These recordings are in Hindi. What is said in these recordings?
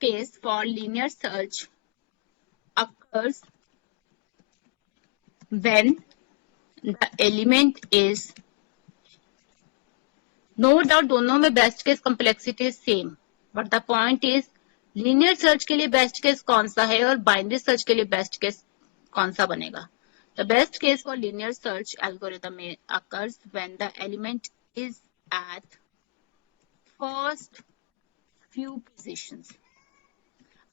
case for linear search occurs when the element is, no doubt दोनों में best case complexity is same, but the point is linear search के लिए बेस्ट केस कौन सा है और बाइनरी सर्च के लिए बेस्ट केस कौन सा बनेगा. The best case for linear search algorithm occurs when the element is at first few positions.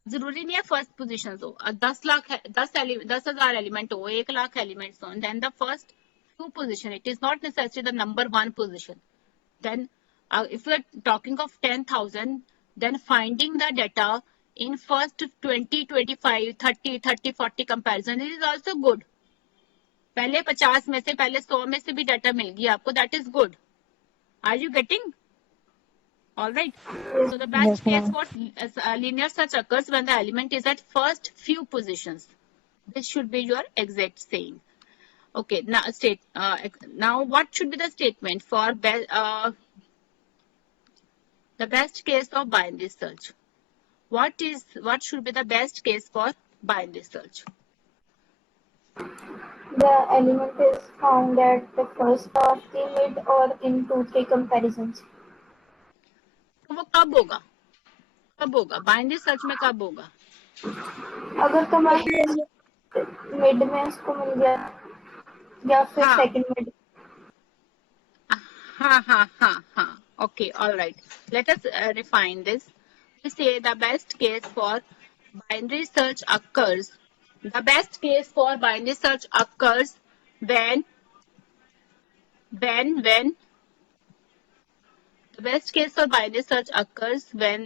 जरूरी नहीं है फर्स्ट पोजीशन हो, 10,000 एलिमेंट हो, 1,00,000 एलिमेंट्स हो, then the first few position, it is not necessarily the number one position. Then if we are talking of 10,000, then finding the data in first 20, 25, 30, 30, 40 comparison is also good. पहले 50 में से, पहले 100 में से भी डाटा मिल गया आपको, that is good. Are you getting? All right. So the best case for linear search occurs when the element is at first few positions. This should be your exact saying. Okay. Now what should be the statement for the best case of binary search? What should be the best case for binary search? The element is found at the first or the mid or in 2-3 comparisons. तो वो कब होगा? बाइनरी सर्च में कब होगा? अगर तुम्हारे मिड में उसको मिल गया या फिर सेकंड मिड. हाँ. Okay, all right. Let us refine this. We say the best case for binary search occurs. The best case for binary search occurs when the best case for binary search occurs when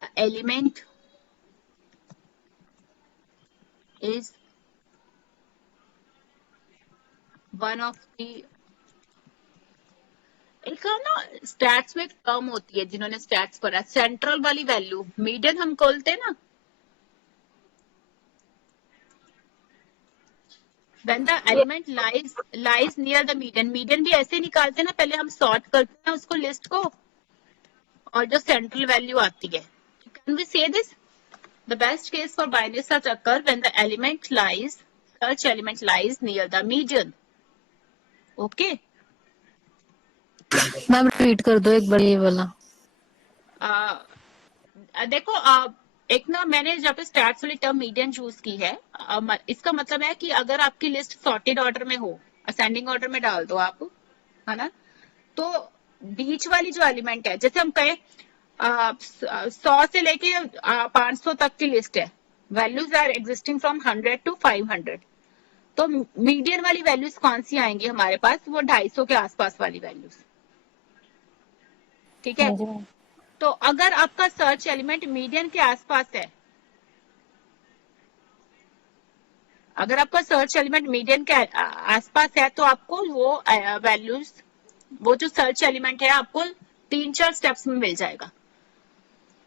the element is one of the, एक ना स्टैट्स में एक टर्म होती है, जिन्होंने स्टैट्स पढ़ा, सेंट्रल वाली वैल्यू, मीडियन हम बोलते हैं ना. When the element lies near the median, median भी ऐसे निकालते हैं ना, पहले हम सॉर्ट करते हैं उसको लिस्ट को, और जो सेंट्रल वैल्यू आती है. Can we say this? The best case for binary search occur when the search element lies near the median. Okay. Ma'am repeat कर दो एक बार ये वाला. देखो एक ना मैंने जब पे स्टैट्स वाली टर्म मीडियन चूज की है, इसका मतलब है कि अगर आपकी लिस्ट सॉर्टेड ऑर्डर में हो, असेंडिंग ऑर्डर में डाल दो आप, है ना, तो बीच वाली जो एलिमेंट है, जैसे हम कहें 100 से लेके 500 तक की लिस्ट है, values are existing from 100 to 500, तो मीडियन वाली वैल्यूज कौन सी आएंगी हमारे पास? वो 250 के आसपास वाली वैल्यूज. ठीक है. तो अगर आपका सर्च एलिमेंट मीडियन के आसपास है, अगर आपका सर्च एलिमेंट मीडियन के आसपास है, तो आपको वो वैल्यूज, वो जो सर्च एलिमेंट है, आपको 3-4 स्टेप्स में मिल जाएगा.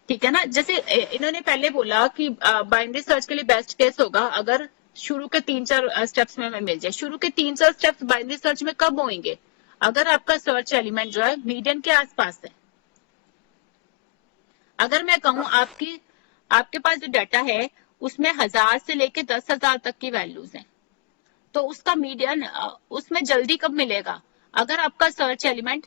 ठीक है ना. जैसे इन्होंने पहले बोला कि बाइनरी सर्च के लिए बेस्ट केस होगा अगर शुरू के 3-4 स्टेप्स में मिल जाए. शुरू के 3-4 स्टेप्स बाइनरी सर्च में कब होंगे? अगर आपका सर्च एलिमेंट जो है मीडियन के आसपास है. अगर मैं कहूं आपके पास जो डाटा है उसमें 1000 से लेके 10,000 तक की वैल्यूज हैं, तो उसका मीडियन उसमें जल्दी कब मिलेगा? अगर आपका सर्च एलिमेंट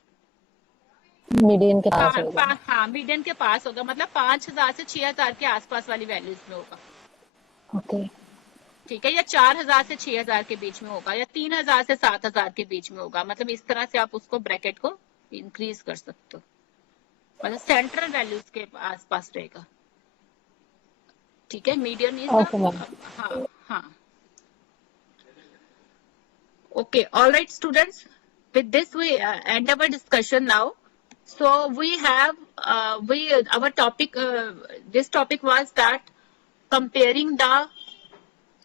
मीडियन के पास होगा. हाँ, मीडियन के पास होगा, मतलब 5,000 से 6,000 के आसपास वाली वैल्यूज में होगा. ओके. ठीक है. या 4,000 से 6,000 के बीच में होगा, या 3,000 से 7,000 के बीच में होगा. मतलब इस तरह से आप उसको ब्रैकेट को इंक्रीज कर सकते हो, मतलब सेंट्रल वैल्यूज के आसपास रहेगा. ठीक है. मीडियन इज हाँ. Okay, all right, students. With this, we end our discussion now. So we have our topic. This topic was that comparing the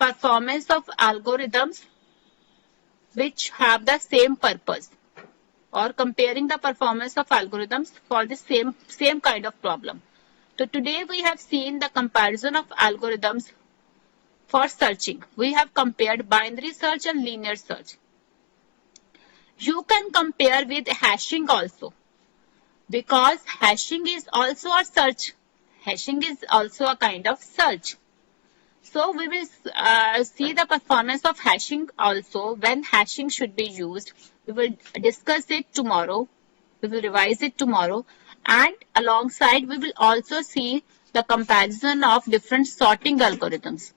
performance of algorithms which have the same purpose, or comparing the performance of algorithms for the same kind of problem. So today we have seen the comparison of algorithms for searching. We have compared binary search and linear search. You can compare with hashing also. because hashing is also a search. Hashing is also a kind of search. So we will see the performance of hashing also, when hashing should be used. We will discuss it tomorrow. We will revise it tomorrow. And alongside, we will also see the comparison of different sorting algorithms.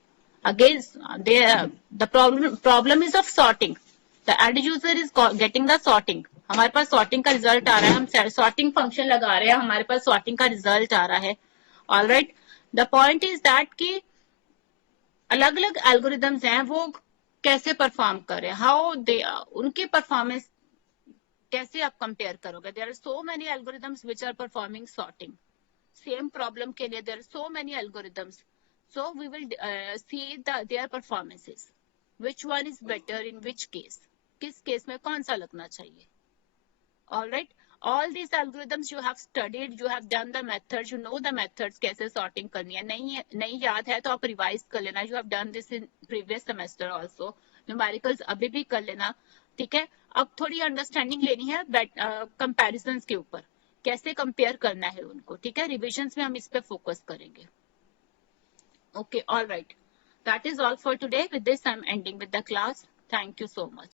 Again, the problem is of sorting. The end user is getting the sorting. हमारे पास sorting का result आ रहा है, हम sorting function लगा रहे हैं, हमारे पास sorting का result आ रहा है. All right. The point is that कि अलग अलग एल्गोरिदम्स हैं, वो कैसे परफॉर्म कर रहे हैं, हाउ दे, उनकी परफॉर्मेंस कैसे आप कंपेयर करोगे. There are so many algorithms which are performing sorting. Same problem के लिए there are so many algorithms. So we will see their performances, which one is better in which case, किस केस में कौन सा लगना चाहिए. Alright, all these algorithms you have studied, you have done the methods, you know the methods कैसे sorting करनी है. नहीं याद है तो आप रिवाइज कर लेना. You have done this in previous semester also. Numericals अभी भी कर लेना, ठीक है. अब थोड़ी अंडरस्टैंडिंग लेनी है कंपैरिजंस के ऊपर, कैसे कंपेयर करना है उनको, ठीक है. रिविजन्स में हम इस पे फोकस करेंगे. Okay, all right, that is all for today. With this I am ending with the class. Thank you so much.